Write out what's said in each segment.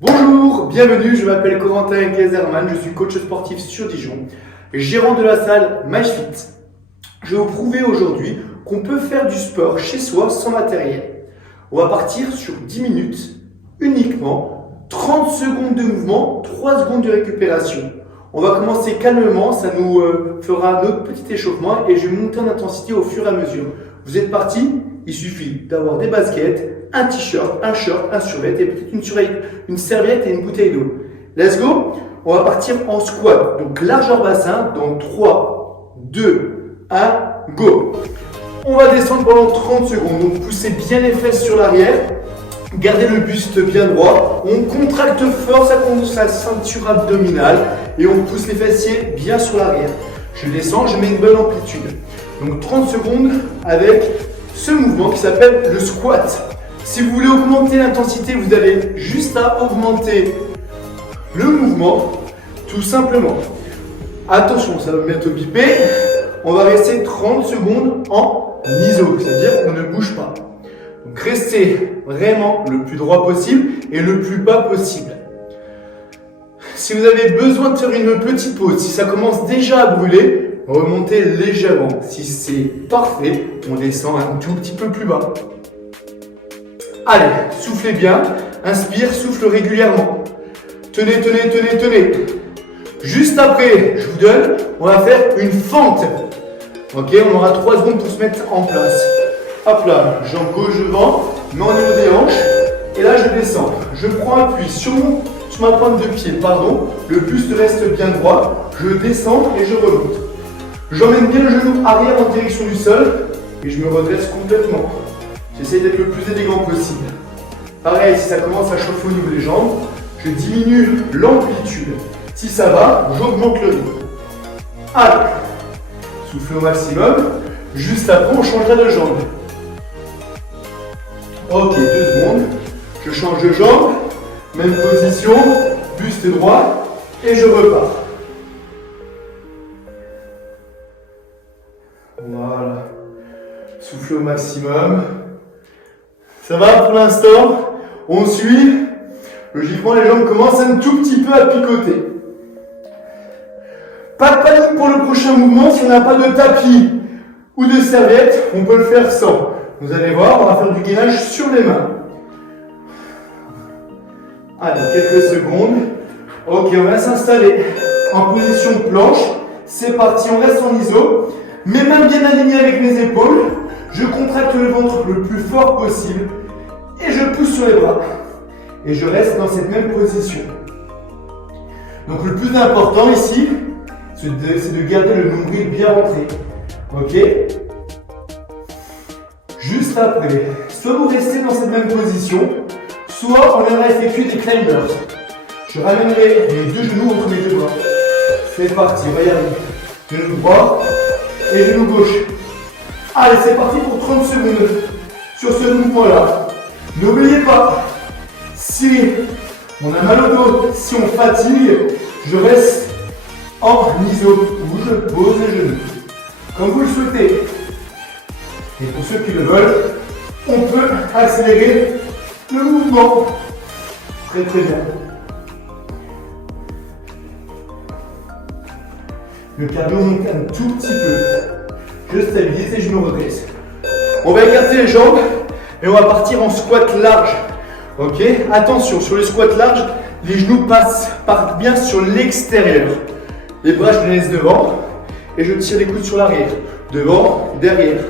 Bonjour, bienvenue, je m'appelle Corentin Kaiserman, je suis coach sportif sur Dijon, gérant de la salle MyFit. Je vais vous prouver aujourd'hui qu'on peut faire du sport chez soi sans matériel. On va partir sur 10 minutes uniquement, 30 secondes de mouvement, 3 secondes de récupération. On va commencer calmement, ça nous fera notre petit échauffement et je vais monter en intensité au fur et à mesure. Vous êtes partis? Il suffit d'avoir des baskets, un t-shirt, un short, un survêt et peut-être une serviette et une bouteille d'eau. Let's go! On va partir en squat. Donc largeur bassin dans 3, 2, 1, go! On va descendre pendant 30 secondes. Donc poussez bien les fesses sur l'arrière. Gardez le buste bien droit. On contracte fort sa ceinture abdominale et on pousse les fessiers bien sur l'arrière. Je descends, je mets une bonne amplitude. Donc 30 secondes avec ce mouvement qui s'appelle le squat. Si vous voulez augmenter l'intensité, vous avez juste à augmenter le mouvement, tout simplement. Attention, ça va me mettre au bipé. On va rester 30 secondes en iso, c'est-à-dire qu'on ne bouge pas. Donc restez vraiment le plus droit possible et le plus bas possible. Si vous avez besoin de faire une petite pause, si ça commence déjà à brûler, remontez légèrement. Si c'est parfait, on descend un tout petit peu plus bas. Allez, soufflez bien, inspire, souffle régulièrement. Tenez, tenez, tenez, tenez. Juste après, je vous donne, on va faire une fente. Ok, on aura 3 secondes pour se mettre en place. Hop là, jambe gauche devant, main au niveau des hanches. Et là, je descends. Je prends appui sur ma pointe de pied, le buste reste bien droit. Je descends et je remonte. J'emmène bien le genou arrière en direction du sol et je me redresse complètement. J'essaie d'être le plus élégant possible. Pareil, si ça commence à chauffer au niveau des jambes, je diminue l'amplitude. Si ça va, j'augmente le rythme. Allez, soufflez au maximum. Juste après, on changera de jambe. Ok, 2 secondes. Je change de jambe. Même position, buste droit. Et je repars. Voilà. Soufflez au maximum. Ça va pour l'instant? On suit. Logiquement, les jambes commencent un tout petit peu à picoter. Pas de panique pour le prochain mouvement. Si on n'a pas de tapis ou de serviette, on peut le faire sans. Vous allez voir, on va faire du gainage sur les mains. Allez, quelques secondes. Ok, on va s'installer en position planche. C'est parti, on reste en iso. Mes mains bien alignées avec mes épaules. Je contracte le ventre le plus fort possible. Et je pousse sur les bras. Et je reste dans cette même position. Donc le plus important ici, c'est de garder le nombril bien rentré. Ok? Juste après, soit vous restez dans cette même position, soit on viendra effectuer des climbers. Je ramènerai les deux genoux entre mes deux bras. C'est parti, on va y arriver. Genou droit et genou gauche. Allez, c'est parti pour 30 secondes sur ce mouvement-là. N'oubliez pas, si on a mal au dos, si on fatigue, je reste en iso où je pose les genoux. Comme vous le souhaitez. Et pour ceux qui le veulent, on peut accélérer le mouvement. Très très bien. Le cardio monte un tout petit peu. Je stabilise et je me redresse. On va écarter les jambes et on va partir en squat large. Ok? Attention, sur le squat large, les genoux partent bien sur l'extérieur. Les bras, je les laisse devant et je tire les coudes sur l'arrière. Devant, derrière.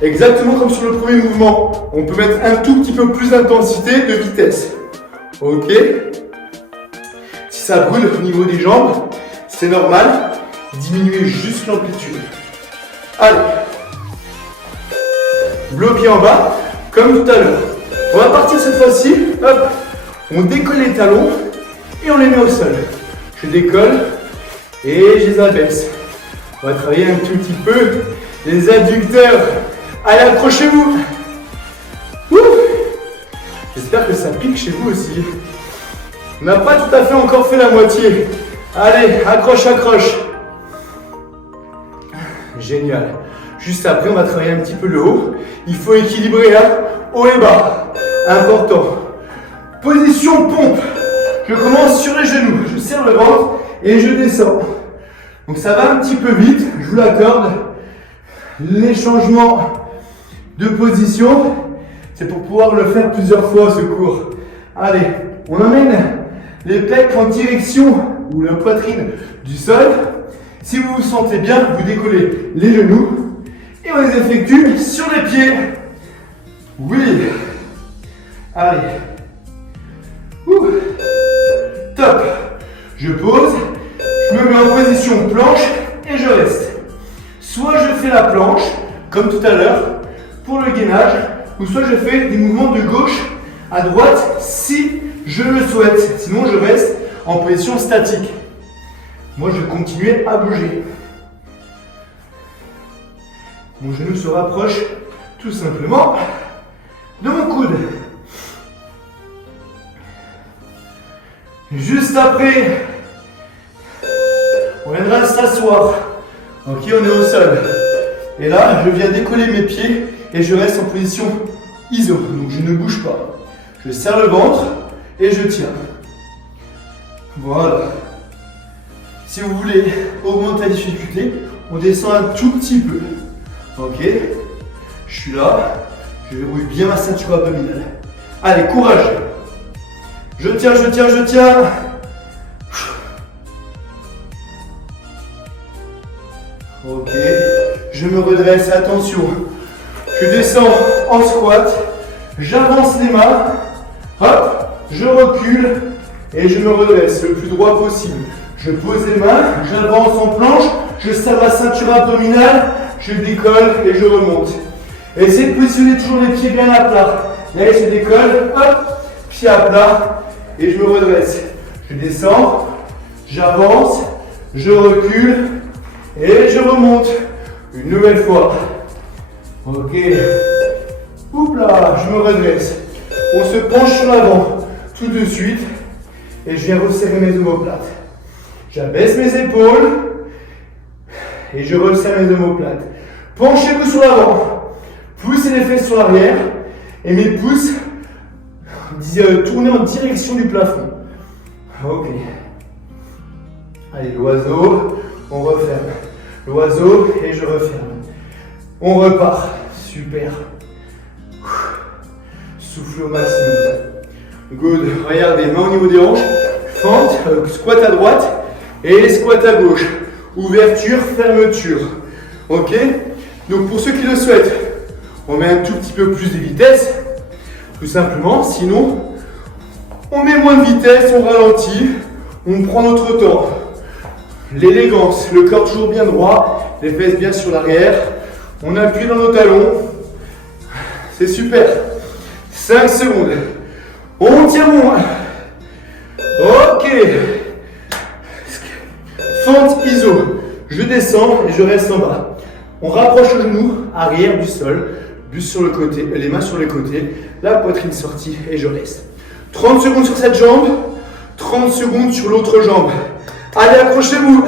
Exactement comme sur le premier mouvement. On peut mettre un tout petit peu plus d'intensité, de vitesse. Ok? Si ça brûle au niveau des jambes, c'est normal. Diminuez juste l'amplitude. Allez. Bloqué en bas, comme tout à l'heure. On va partir cette fois-ci. Hop. On décolle les talons et on les met au sol. Je décolle et je les abaisse. On va travailler un tout petit peu les adducteurs. Allez, accrochez-vous. J'espère que ça pique chez vous aussi. On n'a pas tout à fait encore fait la moitié. Allez, accroche, accroche. Génial. Juste après, on va travailler un petit peu le haut. Il faut équilibrer, hein, haut et bas. Important. Position pompe. Je commence sur les genoux, je serre le ventre et je descends. Donc ça va un petit peu vite, je vous l'accorde. Les changements de position, c'est pour pouvoir le faire plusieurs fois ce cours. Allez, on emmène les pecs en direction ou la poitrine du sol. Si vous vous sentez bien, vous décollez les genoux et on les effectue sur les pieds. Oui. Allez. Ouh. Top. Je pose, je me mets en position planche et je reste. Soit je fais la planche, comme tout à l'heure, pour le gainage, ou soit je fais des mouvements de gauche à droite si je le souhaite. Sinon, je reste en position statique. Moi, je vais continuer à bouger. Mon genou se rapproche tout simplement de mon coude. Juste après, on viendra s'asseoir. Ok, on est au sol. Et là, je viens décoller mes pieds et je reste en position iso. Donc, je ne bouge pas. Je serre le ventre et je tiens. Voilà. Si vous voulez augmenter la difficulté, on descend un tout petit peu. Ok. Je suis là. Je verrouille bien ma ceinture abdominale. Allez, courage. Je tiens, je tiens, je tiens. Ok. Je me redresse, attention. Je descends en squat. J'avance les mains. Hop. Je recule. Et je me redresse le plus droit possible. Je pose les mains. J'avance en planche. Je serre la ceinture abdominale. Je décolle et je remonte. Essayez de positionner toujours les pieds bien à plat. Là, je décolle. Hop. Pied à plat. Et je me redresse. Je descends. J'avance. Je recule. Et je remonte. Une nouvelle fois. Ok. Oups là, je me redresse. On se penche sur l'avant tout de suite. Et je viens resserrer mes omoplates. J'abaisse mes épaules. Et je resserre mes omoplates. Penchez-vous sur l'avant. Poussez les fesses sur l'arrière. Et mes pouces tournez en direction du plafond. Ok. Allez, l'oiseau. On referme. L'oiseau et je referme. On repart. Super. Souffle au maximum. Good. Regardez, main au niveau des hanches. Fente, squat à droite et squat à gauche. Ouverture, fermeture. Ok. Donc pour ceux qui le souhaitent, on met un tout petit peu plus de vitesse. Tout simplement. Sinon, on met moins de vitesse, on ralentit. On prend notre temps. L'élégance, le corps toujours bien droit, les fesses bien sur l'arrière. On appuie dans nos talons. C'est super. 5 secondes. On tient bon. Ok. Fente iso. Je descends et je reste en bas. On rapproche le genou arrière du sol. Buste sur le côté, les mains sur les côtés. La poitrine sortie et je reste. 30 secondes sur cette jambe. 30 secondes sur l'autre jambe. Allez, accrochez-vous.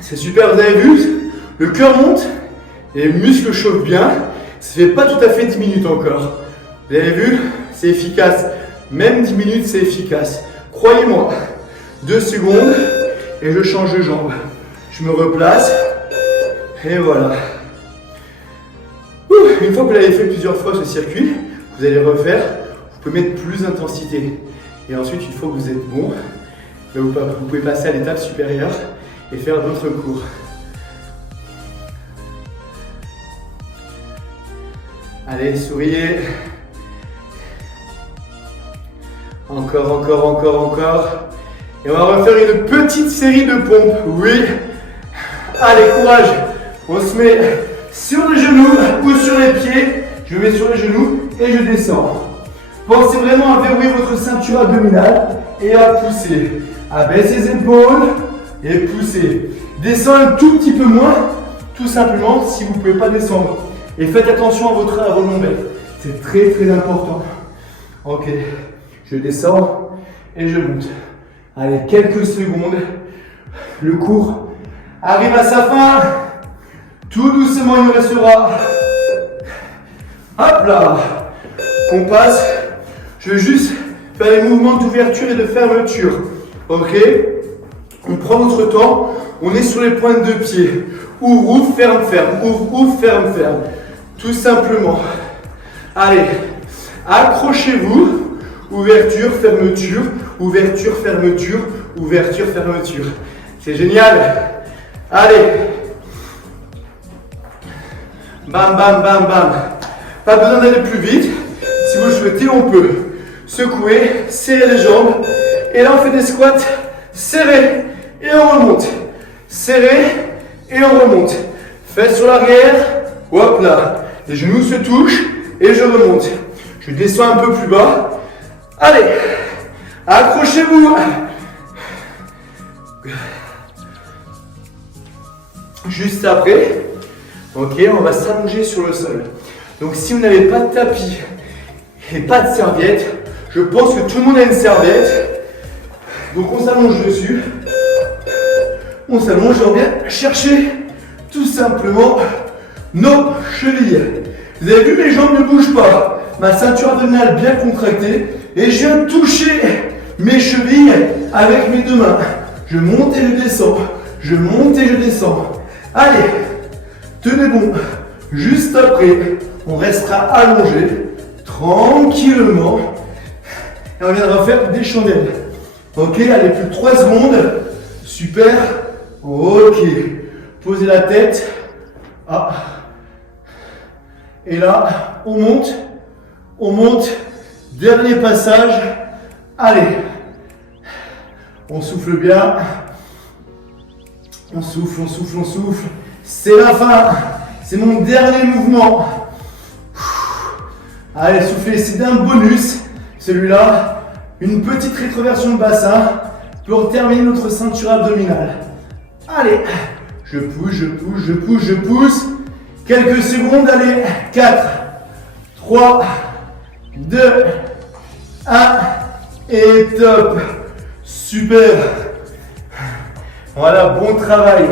C'est super, vous avez vu? Le cœur monte et les muscles chauffent bien. Ça ne fait pas tout à fait 10 minutes encore. Vous avez vu? C'est efficace. Même 10 minutes, c'est efficace. Croyez-moi. 2 secondes et je change de jambe. Je me replace et voilà. Une fois que vous l'avez fait plusieurs fois ce circuit, vous allez refaire. Vous pouvez mettre plus d'intensité. Et ensuite, une fois que vous êtes bon, vous pouvez passer à l'étape supérieure et faire d'autres cours. Allez, souriez. Encore, encore, encore, encore. Et on va refaire une petite série de pompes. Oui. Allez, courage. On se met sur les genoux ou sur les pieds. Je me mets sur les genoux et je descends. Pensez vraiment à verrouiller votre ceinture abdominale et à pousser. Abaissez les épaules et poussez. Descendez un tout petit peu moins, tout simplement si vous ne pouvez pas descendre. Et faites attention à vos lombaires. C'est très très important. Ok, je descends et je monte. Allez, quelques secondes. Le cours arrive à sa fin. Tout doucement, il nous restera. Hop là. On passe. Je vais juste faire des mouvements d'ouverture et de fermeture. Ok? On prend notre temps, on est sur les pointes de pied. Ouvre, ouvre, ferme, ferme. Ouvre, ouvre, ferme, ferme. Tout simplement. Allez, accrochez-vous. Ouverture, fermeture, ouverture, fermeture, ouverture, fermeture. C'est génial. Allez. Bam, bam, bam, bam. Pas besoin d'aller plus vite. Si vous le souhaitez, on peut secouer, serrer les jambes. Et là, on fait des squats serrés et on remonte. Serré et on remonte. Fesses sur l'arrière. Hop là. Les genoux se touchent et je remonte. Je descends un peu plus bas. Allez. Accrochez-vous. Juste après, ok, on va s'allonger sur le sol. Donc si vous n'avez pas de tapis et pas de serviette, je pense que tout le monde a une serviette. Donc on s'allonge dessus. On s'allonge, on vient chercher tout simplement nos chevilles. Vous avez vu, mes jambes ne bougent pas. Ma ceinture abdominale bien contractée. Et je viens toucher mes chevilles avec mes deux mains. Je monte et je descends. Je monte et je descends. Allez, tenez bon. Juste après, on restera allongé, tranquillement. Et on viendra faire des chandelles. Ok, allez, plus de 3 secondes. Super. Ok. Posez la tête. Ah. Et là, on monte. On monte. Dernier passage. Allez. On souffle bien. On souffle, on souffle, on souffle. C'est la fin. C'est mon dernier mouvement. Allez, soufflez. C'est un bonus. Celui-là. Une petite rétroversion de bassin pour terminer notre ceinture abdominale. Allez. Je pousse, je pousse, je pousse, je pousse. Quelques secondes. Allez. 4, 3, 2, 1. Et top. Super. Voilà, bon travail.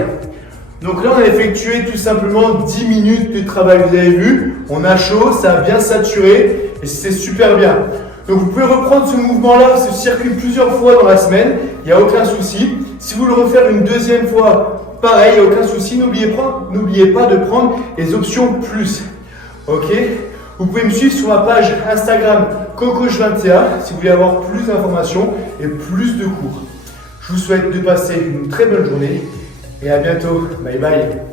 Donc là, on a effectué tout simplement 10 minutes de travail. Vous avez vu, on a chaud, ça a bien saturé et c'est super bien. Donc vous pouvez reprendre ce mouvement-là, ce circuit plusieurs fois dans la semaine. Il n'y a aucun souci. Si vous le refaire une deuxième fois, pareil, il n'y a aucun souci. N'oubliez pas de prendre les options plus. Ok? Vous pouvez me suivre sur ma page Instagram Cocoche21 si vous voulez avoir plus d'informations et plus de cours. Je vous souhaite de passer une très bonne journée et à bientôt. Bye bye.